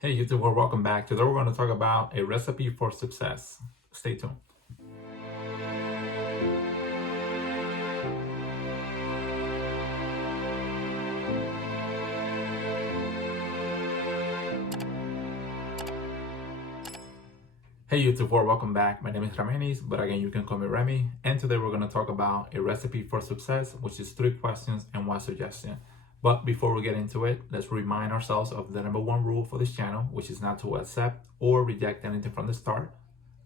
Hey YouTube, well, welcome back. Today we're going to talk about a recipe for success. Stay tuned. Hey YouTube, well, welcome back. My name is Ramenis, but again, you can call me Remy. And today we're going to talk about a recipe for success, which is 3 questions and 1 suggestion. But before we get into it, let's remind ourselves of the number 1 rule for this channel, which is not to accept or reject anything from the start.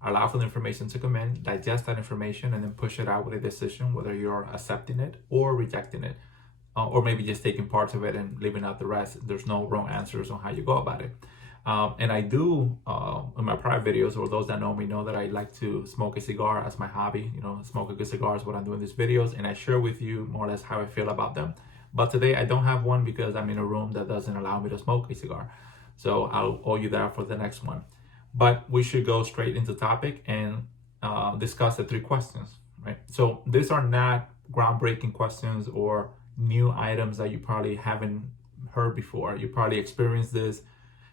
Allow for the information to come in, digest that information, and then push it out with a decision, whether you're accepting it or rejecting it, or maybe just taking parts of it and leaving out the rest. There's no wrong answers on how you go about it. And I do, in my prior videos, or those that know me know that I like to smoke a cigar as my hobby. Smoke a good cigar is what I'm doing these videos, and I share with you more or less how I feel about them. But today I don't have one because I'm in a room that doesn't allow me to smoke a cigar. So I'll owe you that for the next one. But we should go straight into topic and discuss the 3 questions, right? So these are not groundbreaking questions or new items that you probably haven't heard before. You probably experienced this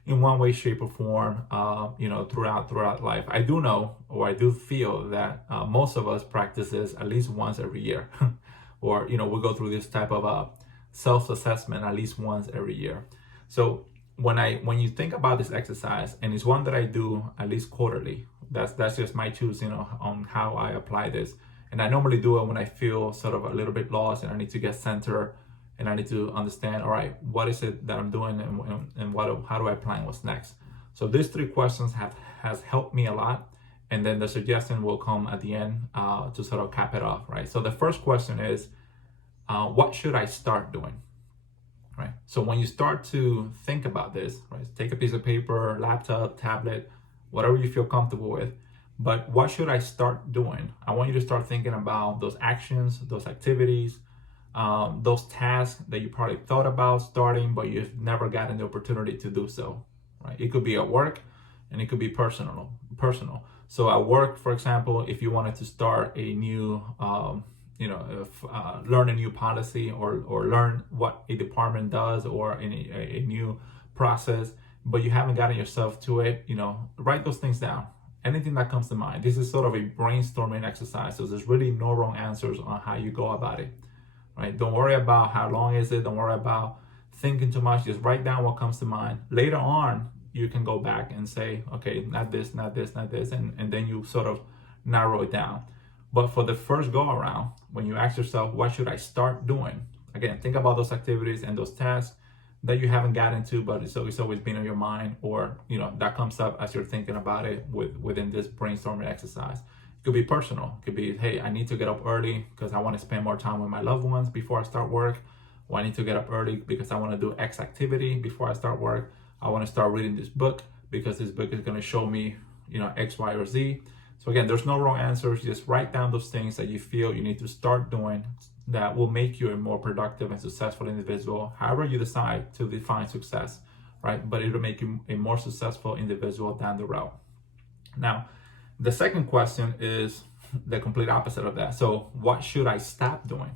in one way, shape, or form, throughout life. I do know, or I do feel that most of us practice this at least once every year, or we go through this type of self-assessment at least once every year. So when you think about this exercise, and it's one that I do at least quarterly, that's just my choosing on how I apply this. And I normally do it when I feel sort of a little bit lost and I need to get centered and I need to understand, all right, what is it that I'm doing and how do I plan what's next? So these 3 questions has helped me a lot. And then the suggestion will come at the end to sort of cap it off, right? So the first question is, what should I start doing? Right. So when you start to think about this, right, take a piece of paper, laptop, tablet, whatever you feel comfortable with. But what should I start doing? I want you to start thinking about those actions, those activities, those tasks that you probably thought about starting, but you've never gotten the opportunity to do so. Right. It could be at work, and it could be personal. So at work, for example, if you wanted to start a new learn a new policy or learn what a department does or a new process, but you haven't gotten yourself to it, write those things down. Anything that comes to mind. This is sort of a brainstorming exercise. So there's really no wrong answers on how you go about it, right? Don't worry about how long is it. Don't worry about thinking too much. Just write down what comes to mind. Later on, you can go back and say, okay, not this, not this, not this. And then you sort of narrow it down. But for the first go around, when you ask yourself, what should I start doing? Again, think about those activities and those tasks that you haven't gotten to, but it's always been on your mind, or that comes up as you're thinking about it within this brainstorming exercise. It could be personal. It could be, hey, I need to get up early because I want to spend more time with my loved ones before I start work. Or I need to get up early because I want to do X activity before I start work. I want to start reading this book because this book is going to show me, X, Y, or Z. So again, there's no wrong answers. Just write down those things that you feel you need to start doing that will make you a more productive and successful individual, however you decide to define success, right? But it'll make you a more successful individual down the road. Now, the second question is the complete opposite of that. So what should I stop doing?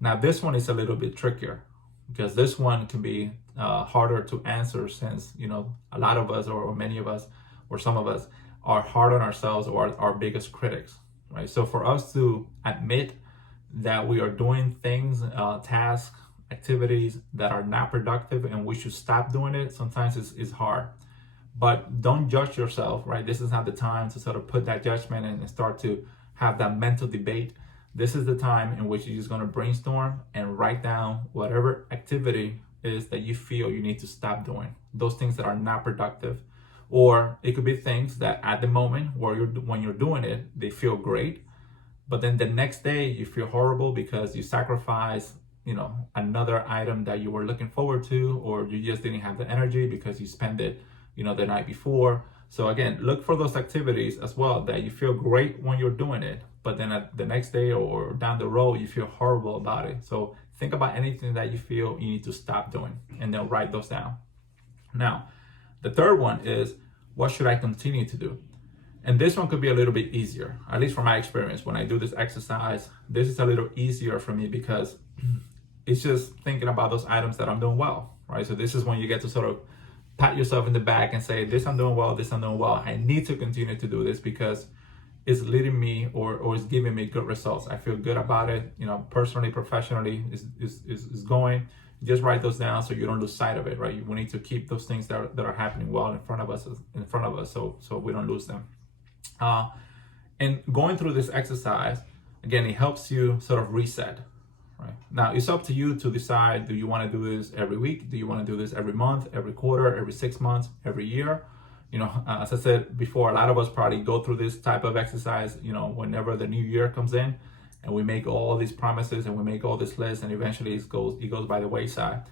Now, this one is a little bit trickier because this one can be harder to answer since, a lot of us or many of us or some of us are hard on ourselves or our biggest critics, right? So for us to admit that we are doing things, tasks, activities that are not productive and we should stop doing it, sometimes it's hard. But don't judge yourself, right? This is not the time to sort of put that judgment and start to have that mental debate. This is the time in which you're just going to brainstorm and write down whatever activity is that you feel you need to stop doing, those things that are not productive. Or it could be things that at the moment when you're doing it, they feel great, but then the next day you feel horrible because you sacrifice, another item that you were looking forward to, or you just didn't have the energy because you spent it, the night before. So again, look for those activities as well that you feel great when you're doing it, but then at the next day or down the road, you feel horrible about it. So think about anything that you feel you need to stop doing and then write those down. Now, the third one is, what should I continue to do? And this one could be a little bit easier, at least from my experience. When I do this exercise, this is a little easier for me because it's just thinking about those items that I'm doing well, right? So this is when you get to sort of pat yourself in the back and say, this I'm doing well, this I'm doing well. I need to continue to do this because it's leading me or it's giving me good results. I feel good about it, personally, professionally is going. Just write those down so you don't lose sight of it, right? We need to keep those things that are happening well in front of us, so we don't lose them. And going through this exercise, again, it helps you sort of reset, right? Now, it's up to you to decide, do you want to do this every week? Do you want to do this every month, every quarter, every 6 months, every year? As I said before, a lot of us probably go through this type of exercise, whenever the new year comes in, and we make all these promises and we make all this list, and eventually it goes by the wayside.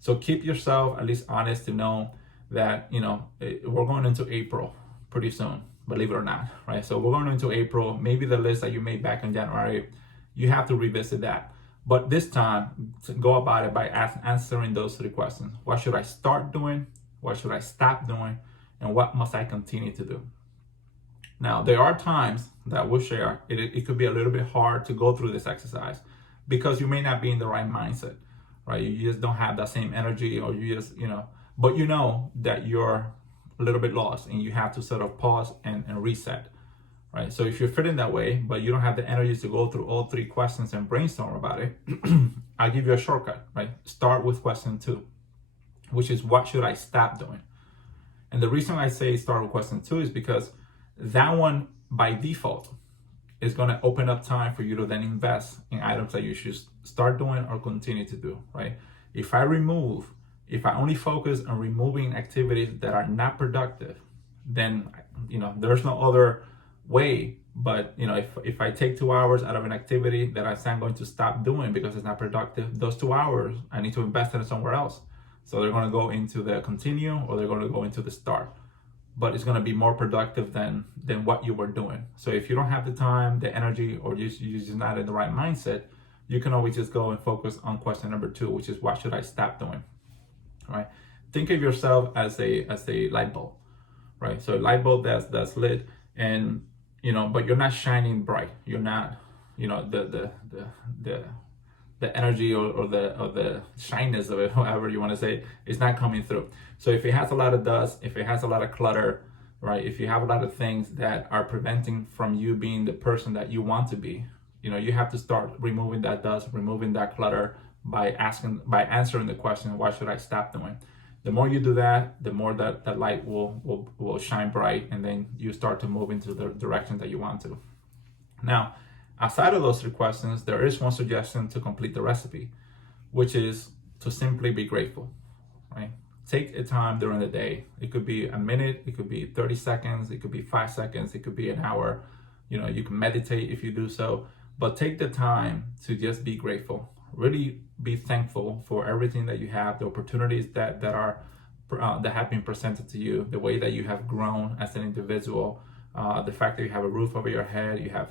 So keep yourself at least honest to know that, we're going into April pretty soon, believe it or not, right? So we're going into April. Maybe the list that you made back in January, you have to revisit that. But this time, go about it by answering those 3 questions. What should I start doing? What should I stop doing? And what must I continue to do? Now, there are times that we'll share, it could be a little bit hard to go through this exercise because you may not be in the right mindset, right? You just don't have that same energy, or you just, but you know that you're a little bit lost and you have to sort of pause and reset, right? So if you're feeling that way, but you don't have the energy to go through all 3 questions and brainstorm about it, I'll give you a shortcut, right? Start with question 2, which is, what should I stop doing? And the reason I say start with question 2 is because that one, by default, is going to open up time for you to then invest in items that you should start doing or continue to do, right? If I only focus on removing activities that are not productive, then, there's no other way. But, if I take 2 hours out of an activity that I'm going to stop doing because it's not productive, those 2 hours, I need to invest in it somewhere else. So they're going to go into the continue, or they're going to go into the start. But it's going to be more productive than what you were doing. So if you don't have the time, the energy, or you're just not in the right mindset, you can always just go and focus on question number 2, which is, what should I stop doing? Right? Think of yourself as a light bulb, right? So a light bulb that's lit, and but you're not shining bright. You're not, the energy or the shyness of it, however you want to say, is not coming through. So if it has a lot of dust, if it has a lot of clutter, right? If you have a lot of things that are preventing from you being the person that you want to be, you have to start removing that dust, removing that clutter by answering the question, what should I stop doing? The more you do that, the more that light will shine bright, and then you start to move into the direction that you want to. Now, outside of those 3 questions, there is one suggestion to complete the recipe, which is to simply be grateful, right? Take a time during the day. It could be a minute, it could be 30 seconds, it could be 5 seconds, it could be an hour. You can meditate if you do so, but take the time to just be grateful. Really be thankful for everything that you have, the opportunities that have been presented to you, the way that you have grown as an individual, the fact that you have a roof over your head, you have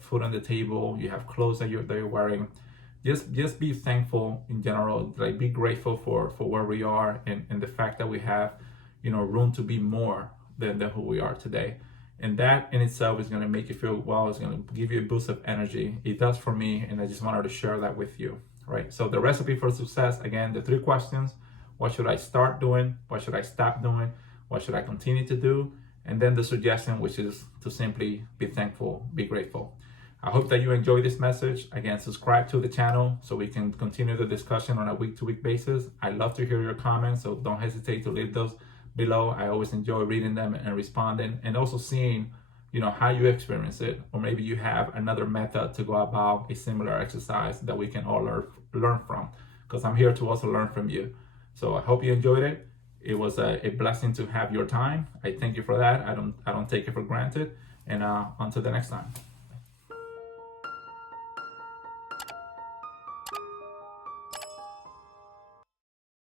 food on the table, you have clothes that you're wearing. Just be thankful in general. Like, be grateful for where we are, and the fact that we have room to be more than who we are today. And that in itself is going to make you feel well. It's going to give you a boost of energy. It does for me, and I just wanted to share that with you, right? So the recipe for success, again, the 3 questions: what should I start doing? What should I stop doing? What should I continue to do? And then the suggestion, which is to simply be thankful, be grateful. I hope that you enjoyed this message. Again, subscribe to the channel so we can continue the discussion on a week-to-week basis. I love to hear your comments, so don't hesitate to leave those below. I always enjoy reading them and responding, and also seeing how you experience it, or maybe you have another method to go about a similar exercise that we can all learn from, because I'm here to also learn from you. So I hope you enjoyed it. It was a blessing to have your time. I thank you for that. I don't take it for granted. And until the next time.